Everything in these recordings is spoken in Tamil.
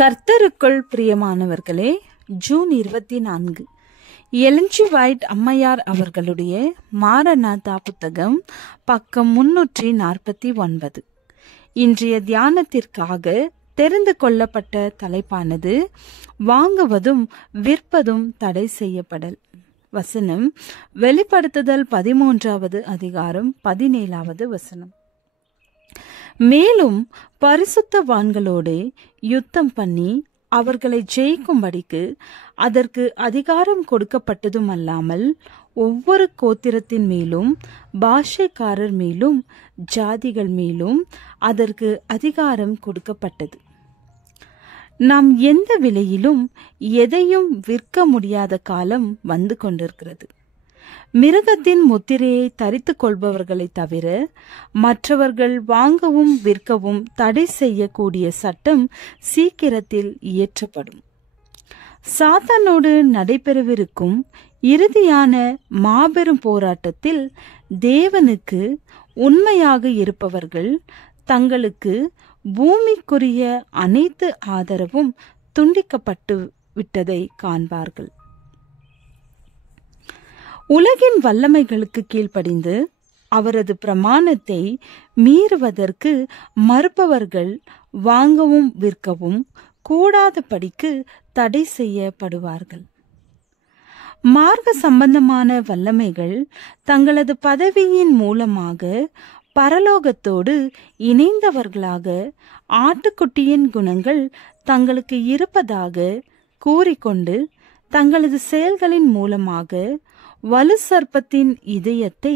கர்த்தருக்குள் பிரியமானவர்களே, ஜூன் 24 எலன் ஜி ஒயிட் அம்மையார் அவர்களுடைய மாரநாதா புத்தகம், பக்கம் 349. இன்றைய தியானத்திற்காக தெரிந்து கொள்ளப்பட்ட தலைப்பானது வாங்குவதும் விற்பதும் தடை செய்யப்படல். வசனம் வெளிப்படுத்துதல் 13வது அதிகாரம் 17வது வசனம். மேலும் பரிசுத்தவான்களோடு யுத்தம் பண்ணி அவர்களை ஜெயிக்கும்படிக்கு அதற்கு அதிகாரம் கொடுக்கப்பட்டதும் அல்லாமல் ஒவ்வொரு கோத்திரத்தின் மேலும் பாஷைக்காரர் மேலும் ஜாதிகள் மேலும் அதற்கு அதிகாரம் கொடுக்கப்பட்டது. நாம் எந்த விலையிலும் எதையும் விற்க முடியாத காலம் வந்து கொண்டிருக்கிறது. மிருகத்தின் முத்திரையை தரித்து கொள்பவர்களை தவிர மற்றவர்கள் வாங்கவும் விற்கவும் தடை செய்யக்கூடிய சட்டம் சீக்கிரத்தில் இயற்றப்படும். சாத்தானோடு நடைபெறவிருக்கும் இறுதியான மாபெரும் போராட்டத்தில் தேவனுக்கு உண்மையாக இருப்பவர்கள் தங்களுக்கு பூமிக்குரிய அனைத்து ஆதரவும் துண்டிக்கப்பட்டு விட்டதை காண்பார்கள். உலகின் வல்லமைகளுக்கு கீழ்ப்படிந்து அவரது பிரமாணத்தை மீறுவதற்கு மறுப்பவர்கள் வாங்கவும் விற்கவும் கூடாதபடிக்கு தடை செய்யப்படுவார்கள். மார்க்க சம்பந்தமான வல்லமைகள் தங்களது பதவியின் மூலமாக பரலோகத்தோடு இணைந்தவர்களாக ஆட்டுக்குட்டியின் குணங்கள் தங்களுக்கு இருப்பதாக கூறிக்கொண்டு தங்களது செயல்களின் மூலமாக வலு சர்ப்பத்தின் இதயத்தை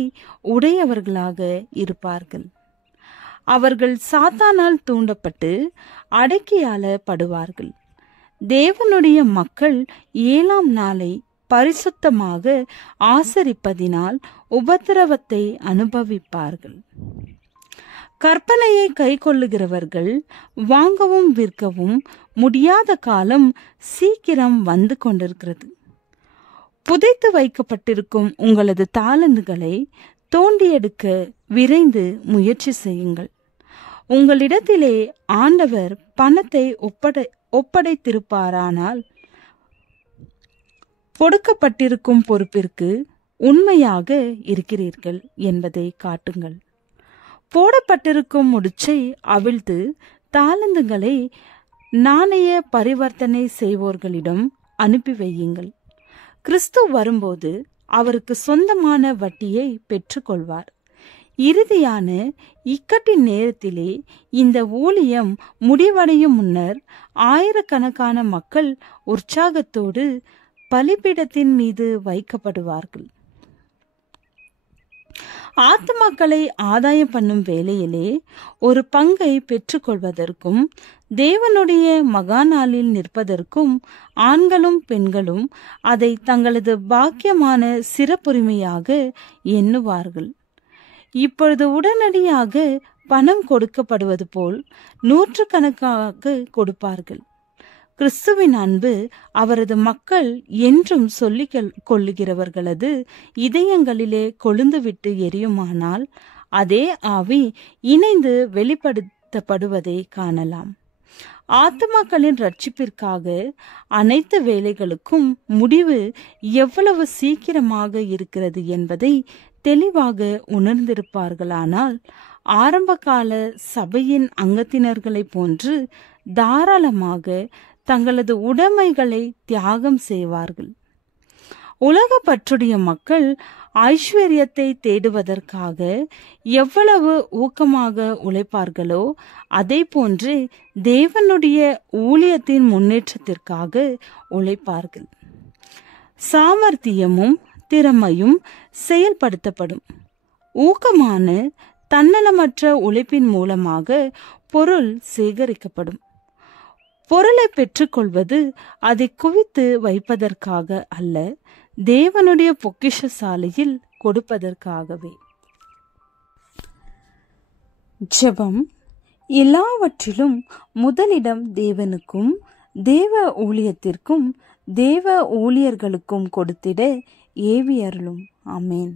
உடையவர்களாக இருப்பார்கள். அவர்கள் சாத்தானால் தூண்டப்பட்டு அடக்கியாளப்படுவார்கள். தேவனுடைய மக்கள் 7ஆம் நாளை பரிசுத்தமாக ஆசரிப்பதினால் உபத்திரவத்தை அனுபவிப்பார்கள். கற்பனையை கை கொள்ளுகிறவர்கள் வாங்கவும் விற்கவும் முடியாத காலம் சீக்கிரம் வந்து கொண்டிருக்கிறது. புதைத்து வைக்கப்பட்டிருக்கும் உங்களது தாளந்துகளை தோண்டி எடுக்க விரைந்து முயற்சி செய்யுங்கள். உங்களிடத்திலே ஆண்டவர் பணத்தை ஒப்படைத்திருப்பாரானால் கொடுக்கப்பட்டிருக்கும் பொறுப்பிற்கு உண்மையாக இருக்கிறீர்கள் என்பதை காட்டுங்கள். போடப்பட்டிருக்கும் முடிச்சை அவிழ்த்து தாளந்துகளை நாணய பரிவர்த்தனை செய்வோர்களிடம் அனுப்பி வையுங்கள். கிறிஸ்து வரும்போது அவருக்கு சொந்தமான வட்டியை பெற்றுக்கொள்வார். இறுதியான இக்கட்டின் நேரத்திலே இந்த ஊழியம் முடிவடையும் முன்னர் ஆயிரக்கணக்கான மக்கள் உற்சாகத்தோடு பலிபீடத்தின் மீது வைக்கப்படுவார்கள். ஆத்மாக்களை ஆதாயம் பண்ணும் வேளையிலே ஒரு பங்கை பெற்றுக்கொள்வதற்கும் தேவனுடைய மகாநாளில் நிற்பதற்கும் ஆண்களும் பெண்களும் அதை தங்களது பாக்கியமான சிறப்புரிமையாக எண்ணுவார்கள். இப்பொழுது உடனடியாக பணம் கொடுக்கப்படுவது போல் 100கணக்காக கொடுப்பார்கள். கிறிஸ்துவின் அன்பு அவரது மக்கள் என்றும் சொல்லிக் கொள்ளுகிறவர்களது இதயங்களிலே கொழுந்துவிட்டு எரியுமானால் அதே ஆவி இணைந்து வெளிப்படுத்தப்படுவதை காணலாம். ஆத்மாக்களின் ரட்சிப்பிற்காக அனைத்து வேலைகளுக்கும் முடிவு எவ்வளவு சீக்கிரமாக இருக்கிறது என்பதை தெளிவாக உணர்ந்திருப்பார்களானால் ஆரம்பகால சபையின் அங்கத்தினர்களைப் போன்று தாராளமாக தங்களது உடைமைகளை தியாகம் செய்வார்கள். உலக பற்றுடைய மக்கள் ஐஸ்வர்யத்தை தேடுவதற்காக எவ்வளவு ஊக்கமாக உழைப்பார்களோ அதை போன்று தேவனுடைய ஊழியத்தின் முன்னேற்றத்திற்காக உழைப்பார்கள். சாமர்த்தியமும் திறமையும் செயல்படுத்தப்படும். ஊக்கமான தன்னலமற்ற உழைப்பின் மூலமாக பொருள் சேகரிக்கப்படும். பொருளை பெற்றுக்கொள்வது அதை குவித்து வைப்பதற்காக அல்ல, தேவனுடைய பொக்கிஷ சாலையில் கொடுப்பதற்காகவே. ஜெபம். எல்லாவற்றிலும் முதலிடம் தேவனுக்கும் தேவ ஊழியத்திற்கும் தேவ ஊழியர்களுக்கும் கொடுத்திட ஏவி அருளும். ஆமேன்.